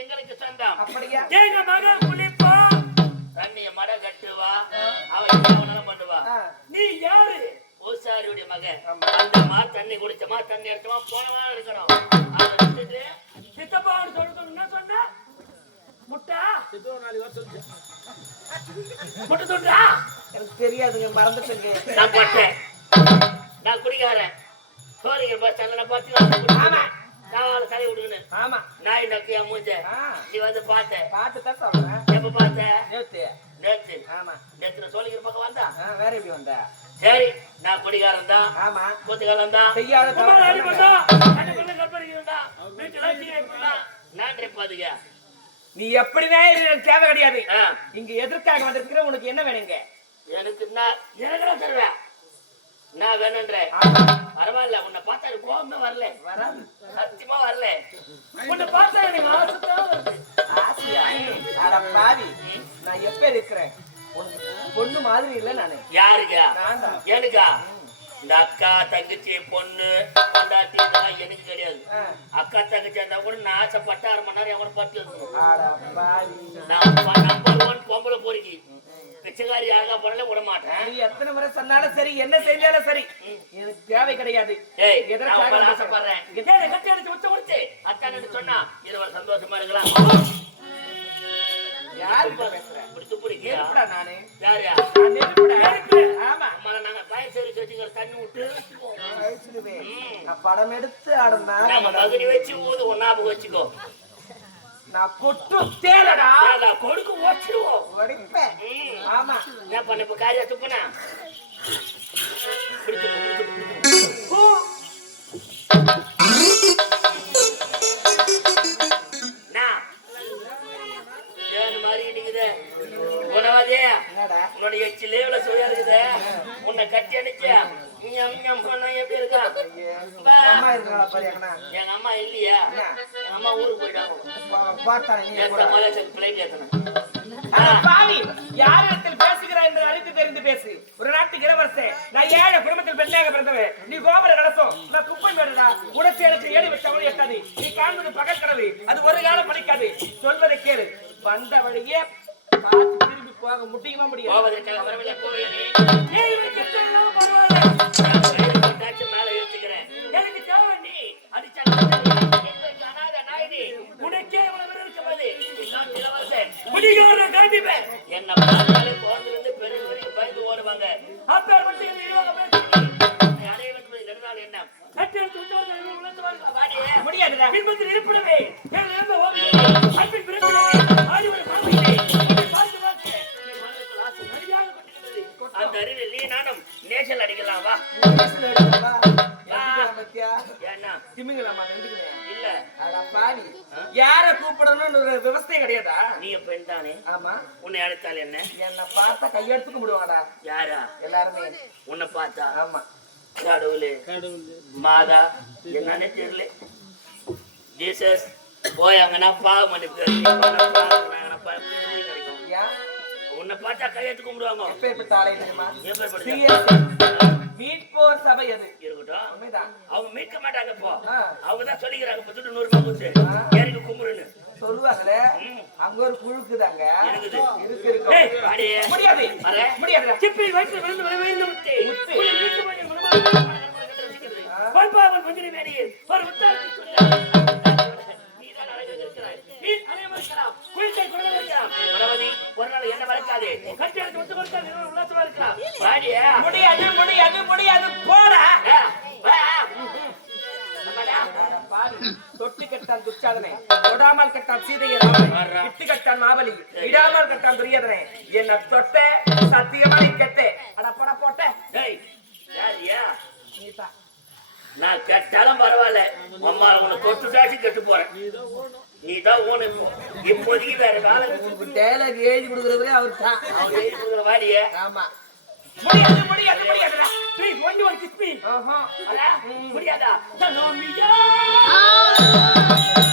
எங்களுக்கு சொந்தம். அப்படியா? எங்க மகன் குளிப்பா தண்ணிய மட கட்டுவா. அவ என்ன பண்ணுவா? நீ யாரு? பூசாரியுடைய மகன். ஆமா. அந்த மா தண்ணி குடிச்சமா தண்ணி எடுத்தமா அதை விட்டுட்டு சித்தப்பான்னு சொல்றது என்ன சொன்ன? முட்டா? முட்டை தொண்டா? எனக்கு தெரியாதுங்க மறந்துட்டுங்க. நான் போட்டேன். நான் குடிக்காரன் சோழிகள் பஸ் ஸ்டாண்ட்ல பார்த்து ஆமா. நான் விடுங்கன்னு ஆமா. நாய் நக்கியா மூஞ்ச ஆ, நீ வந்து பார்த்த. பாட்டு தான் சொல்றேன். எப்ப பார்த்த? நேத்து. நேத்து. ஆமா. நேத்து சோழிகள் பக்கம் வந்தா? வேற எப்படி வந்த? சரி நான் குடிகாரன் தான். ஆமா. கூத்துக்காரன் தான். செய்யாத நான் இருப்பாதுங்க நீ எனக்கு தேவை கிடையாது. இங்க எதற்காக வந்திருக்கிற? உனக்கு என்ன வேணுங்க? எனக்கு நான் எனக்கு தருவேன். நான் ஆமா, பரவாயில்ல உன்னை பார்த்தா எனக்கு கோபமே வரல. சத்தியமா வரல. உன்னை பார்த்தா எனக்கு ஆசைத்தான் வருது. ஆசையா? அட பாவி, நான் எப்ப இருக்கிறேன்? பொண்ணு மாதிரி இல்ல நானு. யாருக்கா. எனக்கா? இந்த அக்கா தங்கச்சி பொண்ணு இதெல்லாம் எனக்கு கிடையாது. அக்கா தங்கச்சி இருந்தா கூட நான் ஆசைப்பட்ட அரை மணி நேரம் எவனை பார்த்து. நான் நம்பர் ஒன் பொம்பளை பொறுக்கி. பிச்சைக்காரி ஆகா பண்ணல விட மாட்டேன் நீ எத்தனை முறை சொன்னாலும் சரி என்ன செஞ்சாலும் சரி. எனக்கு தேவை கிடையாது. எதற்காக? ஆசைப்படுறேன். கட்டி அடிச்சு முச்ச முடிச்சு அத்தான்னு சொன்னா இருவர் சந்தோஷமா இருக்கலாம். யாரு இப்ப பேசுற? பிடிச்சு பிடிக்கியா நெருப்புடா நானு. யாரையா. ஆமா. நாங்க பய சர்வீஸ் வச்சுக்கிற தண்ணி விட்டு படம் எடுத்து ஆடுனா வச்சு ஊது ஒன்னாபு வச்சுக்கோ. நான் கொட்டு தேலடா. ஏடா, கொடுக்கு ஓச்சிடுவோம். ஆமா. என்ன பண்ண இப்ப காரியா துப்புனா? பிடிச்சு. நான் உன்னுடைய இவ்வளவு சுவையா இருக்குது. உன்னை கட்டி அடிச்சா எப்படி இருக்கா? பா. அம்மா இருக்காளா பாரு எங்கனா எங்க அம்மா இல்லையா? எங்க அம்மா ஊருக்கு போயிட்டாங்க. பா- பார்த்தானே நீ நேத்து கூட. மலேசியாக்கு பிளைட் ஏத்தணும் அட பாவி யாரிடத்தில் பேசுகிறாய் என்று அறிந்து தெரிந்து பேசு. ஒரு நாட்டுக்கு இளவரசே நான் ஏழை குடும்பத்தில் பெண்ணாக பிறந்தவன். நீ கோபுர கலசம் நான் குப்பை மேடா உடச்சி எடுத்து ஏறி வச்சவன் எட்டாது நீ காண்பது பகல் கனவு அது ஒரு காலம் பலிக்காது சொல்வதை கேளு. வந்த வழியே பார்த்து திரும்பி போக முடியுமா முடியாது? எனக்கு தேவை நீ. அடிச்சா அனாதை உனக்கே இவ்வளவு நான் இளவரசன். என்ன பார்த்தாலே பிறந்திருந்து பெரிய வரைக்கும் பயந்து ஓடுவாங்க. அப்பேர் மட்டும் இந்த இருபது பேர் நெடுநாள் என்ன? கட்டி அடிச்சு விட்டவர்கள் இவ்வளவு உழைத்தவர்கள். வாடியே முடியாதுடா. பின்பத்தில் இருப்பிடவே என் இறந்த ஓவியே அன்பின் பிறப்பிலே ஆடி ஒரு மரபிலே அந்த அறிவில் நீ நானும் நேசல் அடிக்கலாம் வா. பேசுன எடுத்துட்டு ஏன்னா திமிங்கலாமா ரெண்டுக்குமே? இல்ல. அட பாவி யார கூப்பிடணும்னு ஒரு விவசாயம் கிடையாதா நீ பெண் தானே? ஆமா உன்னை அழைத்தால் என்ன? என்ன பார்த்தா கையெடுத்துக்க முடியுமாடா யாரா? எல்லாருமே உன்னை பார்த்தா? ஆமா கடவுளே. மாதா. என்னன்னு தெரியல. ஜீசஸ் போய் அங்கன்னா பாவ மன்னிப்பு உன்னை பார்த்தா கையெழுத்து கும்பிடுவாங்க. எப்பேற்பட்ட ஆலை தெரியுமா? எப்பேற்பட்ட- CSC. மீட்போர் சபை அது. இருக்கட்டும். உண்மைதான். அவங்க மீட்க மாட்டாங்க இப்போ. அவங்க தான் சொல்லிக்கிறாங்க பத்து நூறு கொடுத்து எனக்கு கும்பிடுன்னு. சொல்லுவாங்களே. அங்க ஒரு குழுக்குதாங்க. இருக்கு இருக்கு. முடியாது. விழுந்து முத்து. பல்பாவன் மந்திரி மேடையில் ஒரு உத்தாரத்தை அழகாக இருக்கிறாய். நீ என்ன கட்டி எடுத்து உல்லாசமா. வாடியா? முடியாது முடியாது முடியாது. பாவி, தொட்டு கட்டான் துச்சாதனை. தொடாமல் கட்டான் சீதையை இட்டு கட்டான் மாபலி. இடாமல் கட்டான் துரியதனை. என்ன தொட்ட? சத்தியமாய் கெட்டே. அட பட போட்ட. நான் கெட்டாலும் பரவாயில்ல. அம்மா உன்னை தொட்டுட்டாச்சு கெட்டு போறேன். நீ தான் இப்போ இப்போதைக்கு வேற வேலை எழுதி கொடுக்குறதுலே அவர் தான் அவன் எழுதி கொடுக்குற வாடிய ஆமா முடியாது முடியாது முடியாதுடா. ஆஹா தனோமியா. ஐயா!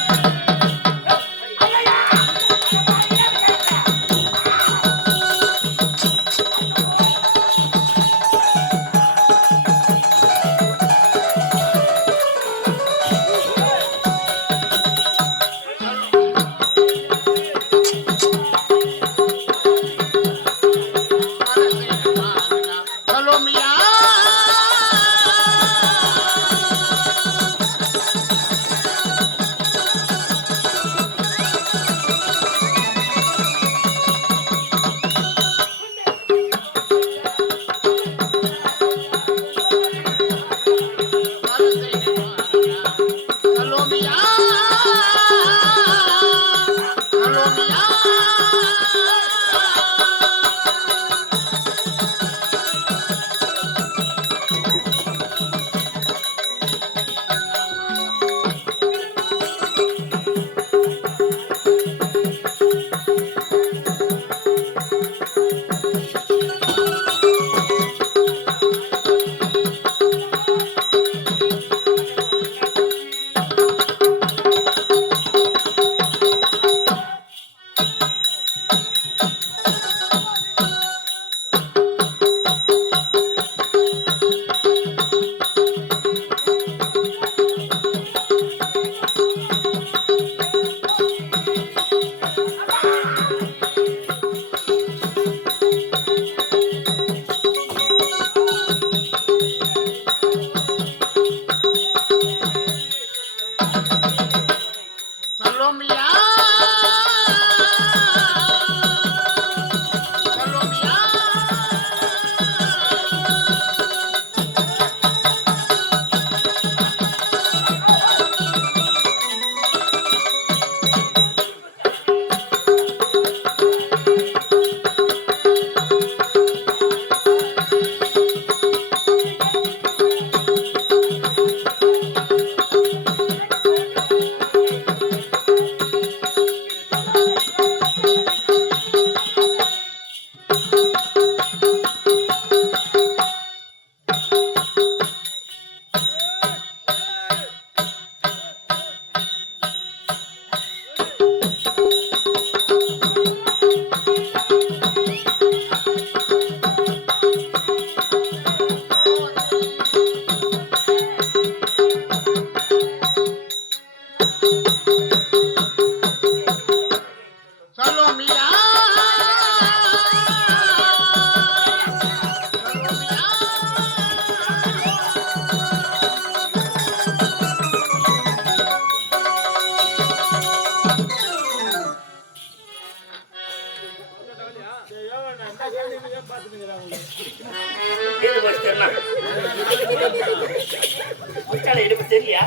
தெரியலையா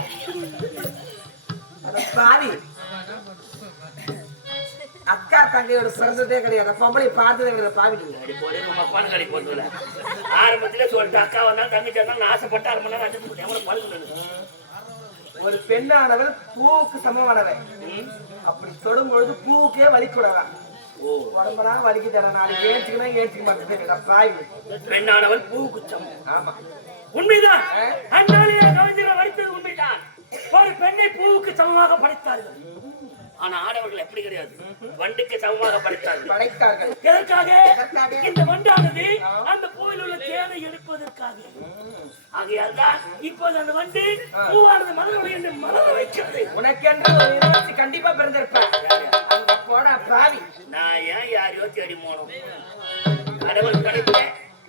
அக்கா தங்கையோட பிறந்ததே கிடையாது. பொம்பளை பார்த்ததே கிடையாது பாவி நீங்க. அடி போலே நம்ம பால் கடை போட்டுல ஆரம்பத்திலே சொல்லிட்டு அக்கா வந்தா தங்கச்சி வந்தா நான் ஆசைப்பட்ட அரை மணி நேரம் எவ்வளவு பழகு ஒரு பெண்ணானவள் பூவுக்கு சமமானவன் அப்படி தொடும் பொழுது பூவுக்கே வலிக்கூடாதா ஓ உடம்பெல்லாம் வலிக்குதடா நாளைக்கு ஏற்றிக்கணும் ஏற்றிக்க மாட்டேன். பாவி பெண்ணானவள் பூ குச்சம். ஆமா. உண்மைதான்? அந்நாளைய கவிஞரை உண்மைதான். ஒரு பெண்ணை பூவுக்கு சமமாக படைத்தார்கள். ஆனா ஆடவர்கள் எப்படி கிடையாது. வண்டுக்கு சமமாக படைத்தார்கள். படைத்தார்கள். எதற்காக? இந்த வண்டானது அந்த பூவில் உள்ள தேனை எடுப்பதற்காக. ஆகையால் தான் இப்போது அந்த வண்டு பூவானது என்று மலர வைக்கிறது. உனக்கென்று ஒரு கண்டிப்பா போடா பாவி. நான் ஏன் யாரையோ தேடி போனோம் கடவுள் கிடைக்க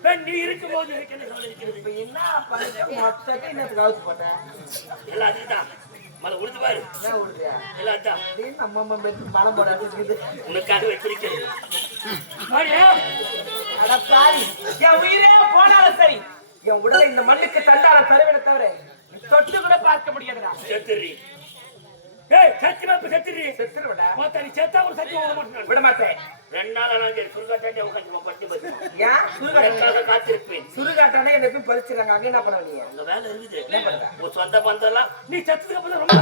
பெண் நீ எனக்கு என்ன கவலை இருக்கிறது இப்ப என்ன பண்ண மொத்தத்தை இன்னத்துக்கு அவுத்து போட்டேன் எல்லாத்தையும் தான். மலை உடுத்து பாரு. என்ன விடுறியா எல்லாத்தான் அப்படின்னு நம்ம அம்மா பெற்று இருக்குது உனக்காக வச்சிருக்கிறது. மாடியா? அட பாவி. என் உயிரே போனாலும் சரி. என் உடலை இந்த மண்ணுக்கு தண்டால தருவேன தவிர தொட்டு கூட பார்க்க முடியாதுடா. செத்துறி ஏய் சத்தியமா இப்ப செத்துடு செத்துருவடா. மொத்த நீ செத்தா ஒரு சத்தியம் வாங்க மாட்டேன் விட மாட்டேன் ரெண்டு நாள் சரி சுருகாட்டாண்டி உட்காந்து பட்டி பத்தி சுருகாட்டம் உனக்காக காத்திருப்பேன். என்ன போய் பறிச்சிடறாங்க. அங்க என்ன பண்ண நீங்க அங்க வேலை இருக்குது. உன் சொந்த பந்தெல்லாம் நீ செத்ததுக்கு அப்புறம் ரொம்ப.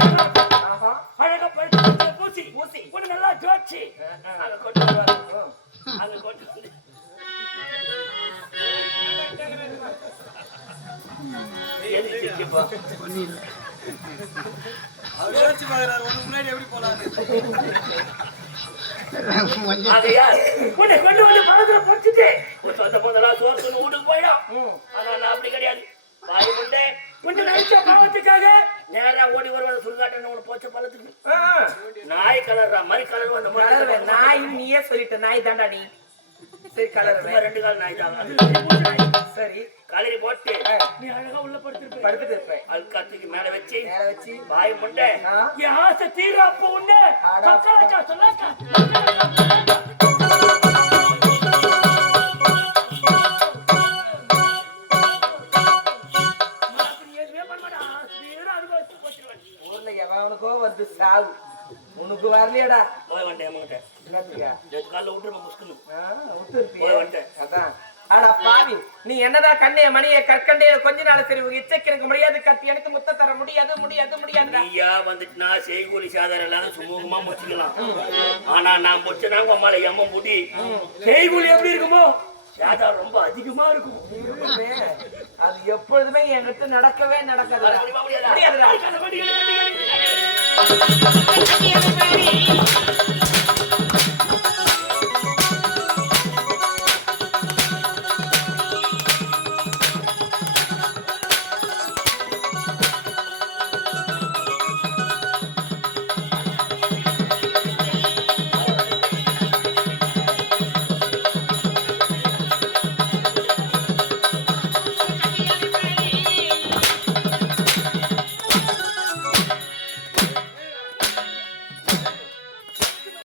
ஆஹா. அழகா பழுத்து பூசி பூசி. உன்னை நல்லா ஜோடிச்சு அங்க கொண்டு ம். அங்க கொண்டு வந்து. எது சிக்கிப்பா? ஆகையால் உன்னை கொண்டு வந்து மனசுல பறிச்சுட்டு உன் சொந்த பந்தெல்லாம் சோறு வீட்டுக்கு போயிடும். ஆனா நான் அப்படி கிடையாது வாய் உண்டே உன்னை நினைச்ச பாவத்துக்காக நேரா ஓடி வருவாங்க சுருகாட்டம் உனக்கு போச்ச பழத்துக்கு. நாய் கலர்ற மாதிரி கலர். மாதிரி நாய் நீயே சொல்லிட்ட நாய் தாண்டா நீ சரி கலருவேன் ரெண்டு கால் நாய் தான். சரி கலரி போட்டு நீ அழகா உள்ள படுத்திருப்ப. படுத்துட்டு இருப்பேன் அல்காத்துக்கு மேல வச்சு மேல வச்சு. வாய் முண்டை. ஆசை தீர அப்ப அட. கக்கலக்கா சொல்லாக்கா ஊர்ல எவனுக்கோ வந்து சாவு. உனக்கு வரலையடா. போய் வந்துட்டேன் எம்மகிட்ட என்னத்துக்கா நேற்று காலைல விட்டுருப்பியே. போய் வந்துட்டேன். அதான். ஆனா பாவி. நீ என்னதான் கண்ணைய மணிய கற்கண்டைய கொஞ்ச நாள் சரி உங்க இச்சைக்கு எனக்கு முடியாது கத்தி எனக்கு முத்த தர முடியாது முடியாது முடியாது நீயா வந்துட்டுனா செய்கூலி சாதாரம் இல்லாத சுமூகமா முடிச்சுக்கலாம் ஆனா நான் முடிச்சனா உங்க அம்மால எம்ம முடி. செய்கூலி எப்படி இருக்குமோ? சாதாரம் ரொம்ப அதிகமா இருக்கும். இருக்குமே. அது எப்பொழுதுமே என்கிட்ட நடக்கவே நடக்காது முடியுமா முடியாதா? முடியாதுடா கண்டிப்பா